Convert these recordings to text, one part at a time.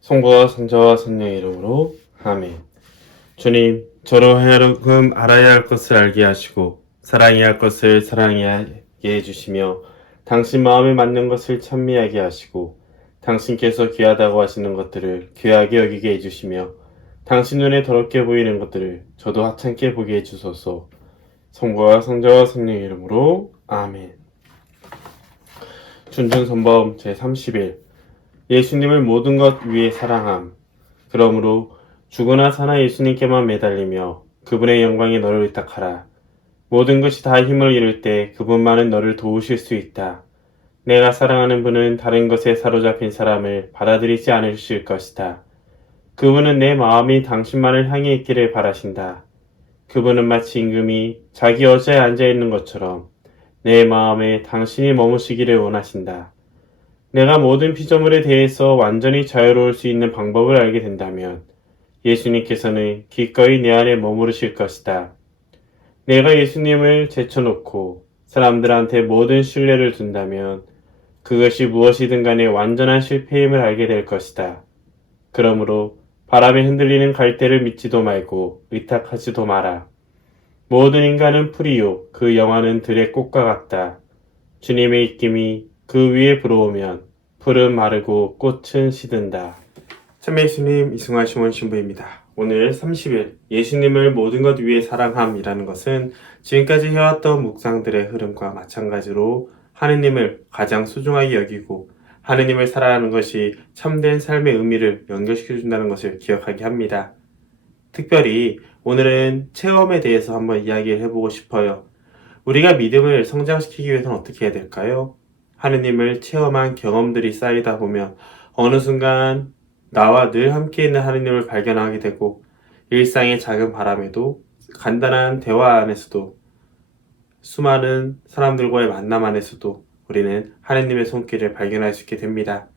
성부와 성자와 성령의 이름으로 아멘. 주님, 저로 하여금 알아야 할 것을 알게 하시고 사랑해야 할 것을 사랑하게 해주시며 당신 마음에 맞는 것을 찬미하게 하시고 당신께서 귀하다고 하시는 것들을 귀하게 여기게 해주시며 당신 눈에 더럽게 보이는 것들을 저도 하찮게 보게 해주소서. 성부와 성자와 성령의 이름으로 아멘. 준준선범 제30일 예수님을 모든 것 위에 사랑함. 그러므로 죽으나 사나 예수님께만 매달리며 그분의 영광에 너를 의탁하라. 모든 것이 다 힘을 잃을 때 그분만은 너를 도우실 수 있다. 내가 사랑하는 분은 다른 것에 사로잡힌 사람을 받아들이지 않으실 것이다. 그분은 내 마음이 당신만을 향해 있기를 바라신다. 그분은 마치 임금이 자기 여자에 앉아있는 것처럼 내 마음에 당신이 머무시기를 원하신다. 내가 모든 피조물에 대해서 완전히 자유로울 수 있는 방법을 알게 된다면 예수님께서는 기꺼이 내 안에 머무르실 것이다. 내가 예수님을 제쳐놓고 사람들한테 모든 신뢰를 둔다면 그것이 무엇이든 간에 완전한 실패임을 알게 될 것이다. 그러므로 바람에 흔들리는 갈대를 믿지도 말고 의탁하지도 마라. 모든 인간은 풀이요 그 영화는 들의 꽃과 같다. 주님의 입김이 그 위에 불어오면 풀은 마르고 꽃은 시든다. 참여 예수님 이승환 시몬 신부입니다. 오늘 30일 예수님을 모든 것 위에 사랑함이라는 것은 지금까지 해왔던 묵상들의 흐름과 마찬가지로 하느님을 가장 소중하게 여기고 하느님을 사랑하는 것이 참된 삶의 의미를 연결시켜준다는 것을 기억하게 합니다. 특별히 오늘은 체험에 대해서 한번 이야기를 해보고 싶어요. 우리가 믿음을 성장시키기 위해서는 어떻게 해야 될까요? 하느님을 체험한 경험들이 쌓이다 보면 어느 순간 나와 늘 함께 있는 하느님을 발견하게 되고 일상의 작은 바람에도 간단한 대화 안에서도 수많은 사람들과의 만남 안에서도 우리는 하느님의 손길을 발견할 수 있게 됩니다.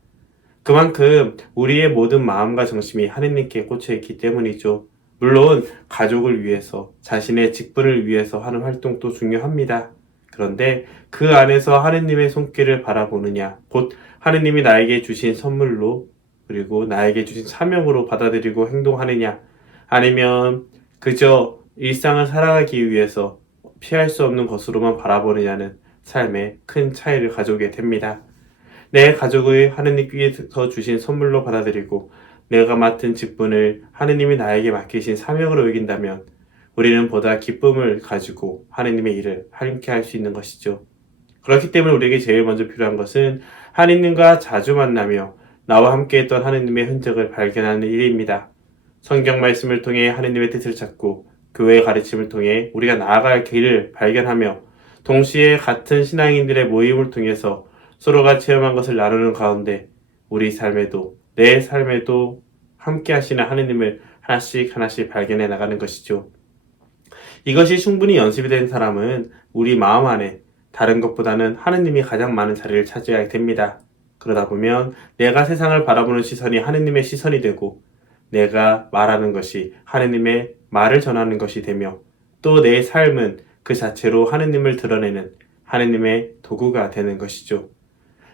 그만큼 우리의 모든 마음과 정심이 하느님께 꽂혀 있기 때문이죠. 물론 가족을 위해서, 자신의 직분을 위해서 하는 활동도 중요합니다. 그런데 그 안에서 하느님의 손길을 바라보느냐, 곧 하느님이 나에게 주신 선물로 그리고 나에게 주신 사명으로 받아들이고 행동하느냐, 아니면 그저 일상을 살아가기 위해서 피할 수 없는 것으로만 바라보느냐는 삶에 큰 차이를 가져오게 됩니다. 내 가족의 하느님께서 주신 선물로 받아들이고 내가 맡은 직분을 하느님이 나에게 맡기신 사명으로 여긴다면 우리는 보다 기쁨을 가지고 하느님의 일을 함께 할 수 있는 것이죠. 그렇기 때문에 우리에게 제일 먼저 필요한 것은 하느님과 자주 만나며 나와 함께 했던 하느님의 흔적을 발견하는 일입니다. 성경 말씀을 통해 하느님의 뜻을 찾고 교회의 가르침을 통해 우리가 나아갈 길을 발견하며 동시에 같은 신앙인들의 모임을 통해서 서로가 체험한 것을 나누는 가운데 우리 삶에도 내 삶에도 함께 하시는 하느님을 하나씩 하나씩 발견해 나가는 것이죠. 이것이 충분히 연습이 된 사람은 우리 마음 안에 다른 것보다는 하느님이 가장 많은 자리를 차지하게 됩니다. 그러다 보면 내가 세상을 바라보는 시선이 하느님의 시선이 되고 내가 말하는 것이 하느님의 말을 전하는 것이 되며 또 내 삶은 그 자체로 하느님을 드러내는 하느님의 도구가 되는 것이죠.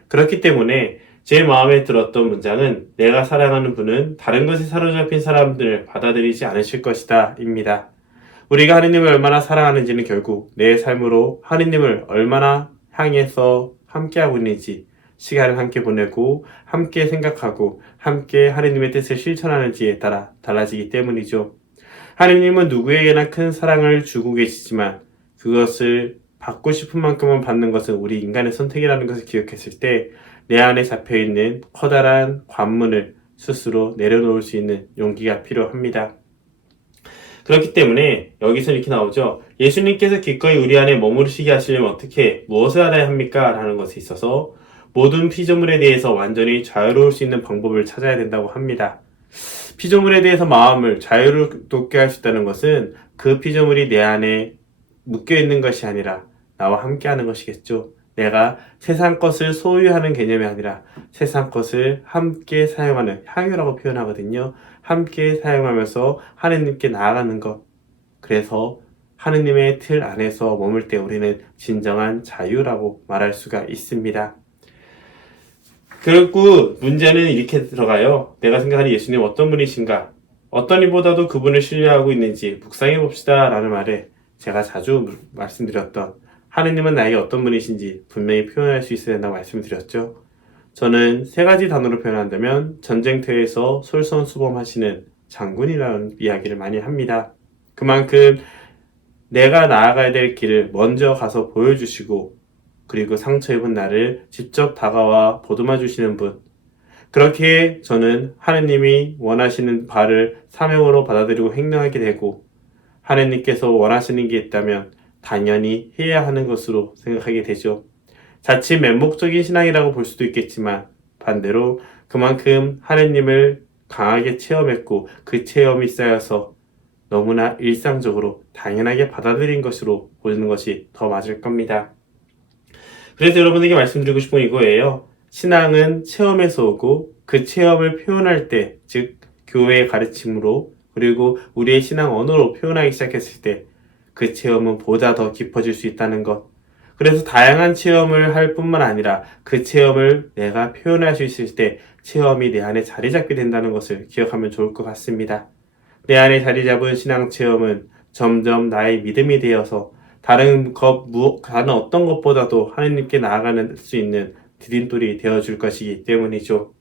그렇기 때문에 제 마음에 들었던 문장은 내가 사랑하는 분은 다른 것에 사로잡힌 사람들을 받아들이지 않으실 것이다 입니다. 우리가 하느님을 얼마나 사랑하는지는 결국 내 삶으로 하느님을 얼마나 향해서 함께하고 있는지 시간을 함께 보내고 함께 생각하고 함께 하느님의 뜻을 실천하는지에 따라 달라지기 때문이죠. 하느님은 누구에게나 큰 사랑을 주고 계시지만 그것을 받고 싶은 만큼만 받는 것은 우리 인간의 선택이라는 것을 기억했을 때 내 안에 잡혀있는 커다란 관문을 스스로 내려놓을 수 있는 용기가 필요합니다. 그렇기 때문에 여기서 이렇게 나오죠. 예수님께서 기꺼이 우리 안에 머무르시게 하시려면 어떻게 무엇을 알아야 합니까? 라는 것에 있어서 모든 피조물에 대해서 완전히 자유로울 수 있는 방법을 찾아야 된다고 합니다. 피조물에 대해서 마음을 자유롭게 할 수 있다는 것은 그 피조물이 내 안에 묶여있는 것이 아니라 나와 함께하는 것이겠죠. 내가 세상 것을 소유하는 개념이 아니라 세상 것을 함께 사용하는 향유라고 표현하거든요. 함께 사용하면서 하느님께 나아가는 것. 그래서 하느님의 틀 안에서 머물 때 우리는 진정한 자유라고 말할 수가 있습니다. 그리고 문제는 이렇게 들어가요. 내가 생각하는 예수님 어떤 분이신가? 어떤 이보다도 그분을 신뢰하고 있는지 묵상해 봅시다 라는 말에 제가 자주 말씀드렸던 하느님은 나에게 어떤 분이신지 분명히 표현할 수 있어야 된다고 말씀드렸죠. 저는 세 가지 단어로 표현한다면 전쟁터에서 솔선수범하시는 장군이라는 이야기를 많이 합니다. 그만큼 내가 나아가야 될 길을 먼저 가서 보여주시고 그리고 상처 입은 나를 직접 다가와 보듬어 주시는 분. 그렇게 저는 하느님이 원하시는 바를 사명으로 받아들이고 행동하게 되고 하느님께서 원하시는 게 있다면 당연히 해야 하는 것으로 생각하게 되죠. 자칫 맹목적인 신앙이라고 볼 수도 있겠지만 반대로 그만큼 하느님을 강하게 체험했고 그 체험이 쌓여서 너무나 일상적으로 당연하게 받아들인 것으로 보는 것이 더 맞을 겁니다. 그래서 여러분에게 말씀드리고 싶은 이거예요. 신앙은 체험에서 오고 그 체험을 표현할 때, 즉 교회의 가르침으로 그리고 우리의 신앙 언어로 표현하기 시작했을 때 그 체험은 보다 더 깊어질 수 있다는 것. 그래서 다양한 체험을 할 뿐만 아니라 그 체험을 내가 표현할 수 있을 때 체험이 내 안에 자리 잡게 된다는 것을 기억하면 좋을 것 같습니다. 내 안에 자리 잡은 신앙 체험은 점점 나의 믿음이 되어서 다른 어떤 것보다도 하나님께 나아가는 수 있는 디딤돌이 되어줄 것이기 때문이죠.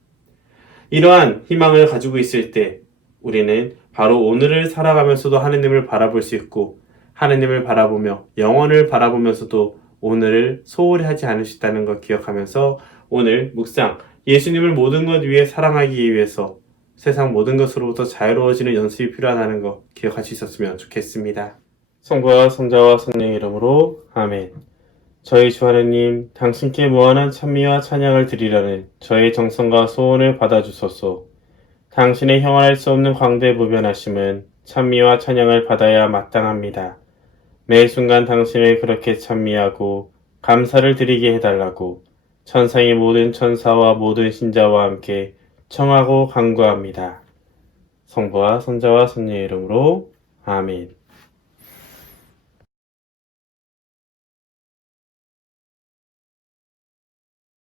이러한 희망을 가지고 있을 때 우리는 바로 오늘을 살아가면서도 하느님을 바라볼 수 있고 하느님을 바라보며 영원을 바라보면서도 오늘을 소홀히 하지 않을 수 있다는 걸 기억하면서 오늘 묵상 예수님을 모든 것 위해 사랑하기 위해서 세상 모든 것으로부터 자유로워지는 연습이 필요하다는 거 기억할 수 있었으면 좋겠습니다. 성부와 성자와 성령의 이름으로 아멘. 저희 주 하느님, 당신께 무한한 찬미와 찬양을 드리라는 저의 정성과 소원을 받아주소서. 당신의 형언할 수 없는 광대무변하심은 찬미와 찬양을 받아야 마땅합니다. 매 순간 당신을 그렇게 찬미하고 감사를 드리게 해달라고 천상의 모든 천사와 모든 신자와 함께 청하고 간구합니다. 성부와 성자와 성령의 이름으로 아멘.